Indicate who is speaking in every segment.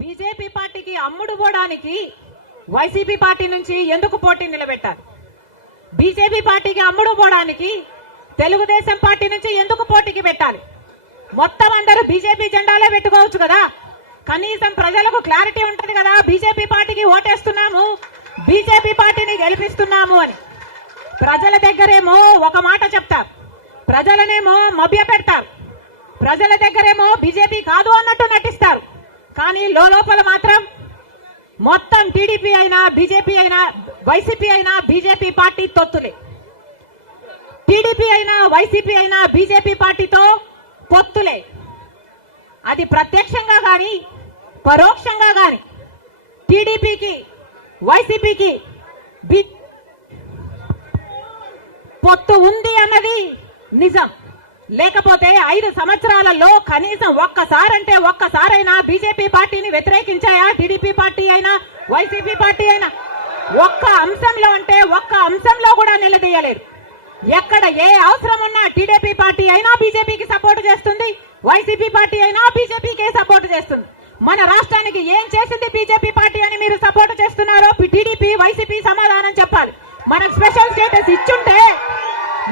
Speaker 1: BJP పార్టీకి అమ్ముడు పోవడానికి వైసీపీ పార్టీ నుంచి ఎందుకు పోటీ నిలబెట్టారు? బీజేపీ పార్టీకి అమ్ముడు పోవడానికి తెలుగుదేశం పార్టీ నుంచి ఎందుకు పోటీకి పెట్టాలి? మొత్తం అందరూ బీజేపీ జెండాలే పెట్టుకోవచ్చు కదా? కనీసం ప్రజలకు క్లారిటీ ఉంటది కదా బీజేపీ పార్టీకి ఓటేస్తున్నాము బీజేపీ పార్టీని గెలిపిస్తున్నాము అని. ప్రజల దగ్గరేమో ఒక మాట చెప్తారు ప్రజలనేమో మభ్య పెడతారు ప్రజల దగ్గరేమో బీజేపీ కాదు లోపల మాత్రం మొత్తం టీడీపీ అయినా బీజేపీ అయినా వైసీపీ అయినా బీజేపీ పార్టీ తొత్తులే. టీడీపీ అయినా వైసీపీ అయినా బీజేపీ పార్టీతో పొత్తులే. అది ప్రత్యక్షంగా గాని పరోక్షంగా గాని టీడీపీకి వైసీపీకి పొత్తు ఉంది అన్నది నిజం. లేకపోతే ఐదు సంవత్సరాలలో కనీసం ఒక్కసారంటే ఒక్కసారైనా బీజేపీ పార్టీని వ్యతిరేకించాయా? టీడీపీ పార్టీ అయినా? వైసీపీ పార్టీ అయినా? ఒక్క అంశంలో అంటే ఒక్క అంశంలో కూడా నిలదీయలేదు. ఎక్కడ ఏ అవసరం ఉన్నా టీడీపీ పార్టీ అయినా బీజేపీకి సపోర్ట్ చేస్తుంది. వైసీపీ పార్టీ అయినా బీజేపీకే సపోర్ట్ చేస్తుంది. మన రాష్ట్రానికి ఏం చేసింది బీజేపీ పార్టీ అని మీరు సపోర్ట్ చేస్తున్నారో టీడీపీ వైసీపీ సమాధానం చెప్పాలి. మనకు స్పెషల్ స్టేటస్ ఇచ్చుంటే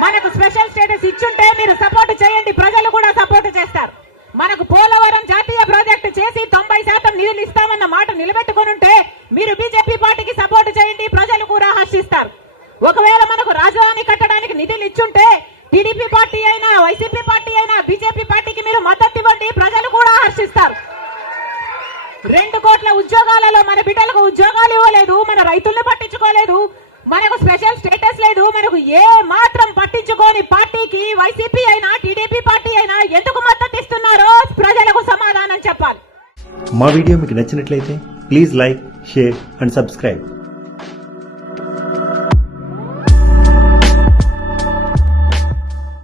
Speaker 1: మనకు స్పెషల్ స్టేటస్ ఇచ్చుంటే మీరు సపోర్ట్ చేయండి. ప్రజలు కూడా సపోర్ట్ చేస్తారు. మనకు పోలవరం జాతీయ ప్రాజెక్టు చేసి తొంభై శాతం నిధులు ఇస్తామన్న మాట నిలబెట్టుకుని ఉంటే మీరు బీజేపీ పార్టీకి సపోర్ట్ చేయండి. ప్రజలు కూడా హర్షిస్తారు. ఒకవేళ మనకు రాజధాని కట్టడానికి నిధులు ఇచ్చుంటే టీడీపీ పార్టీ అయినా వైసీపీ పార్టీ అయినా బీజేపీ పార్టీకి మీరు మద్దతు ఇవ్వండి. ప్రజలు కూడా హర్షిస్తారు. రెండు కోట్ల ఉద్యోగాలలో మన బిడ్డలకు ఉద్యోగాలు ఇవ్వలేదు. మన రైతులను పట్టించుకోలేదు మనకు స్పెషల్ స్టేటస్ లేదు మనకు ఏ మాత్రం పట్టించుకోని పార్టీకి వైసీపీ అయినా టీడీపీ పార్టీ అయినా ఎందుకు మద్దతు ఇస్తున్నారో ప్రజలకు సమాధానం చెప్పాలి.
Speaker 2: మా వీడియో మీకు నచ్చినట్లయితే please like share and subscribe.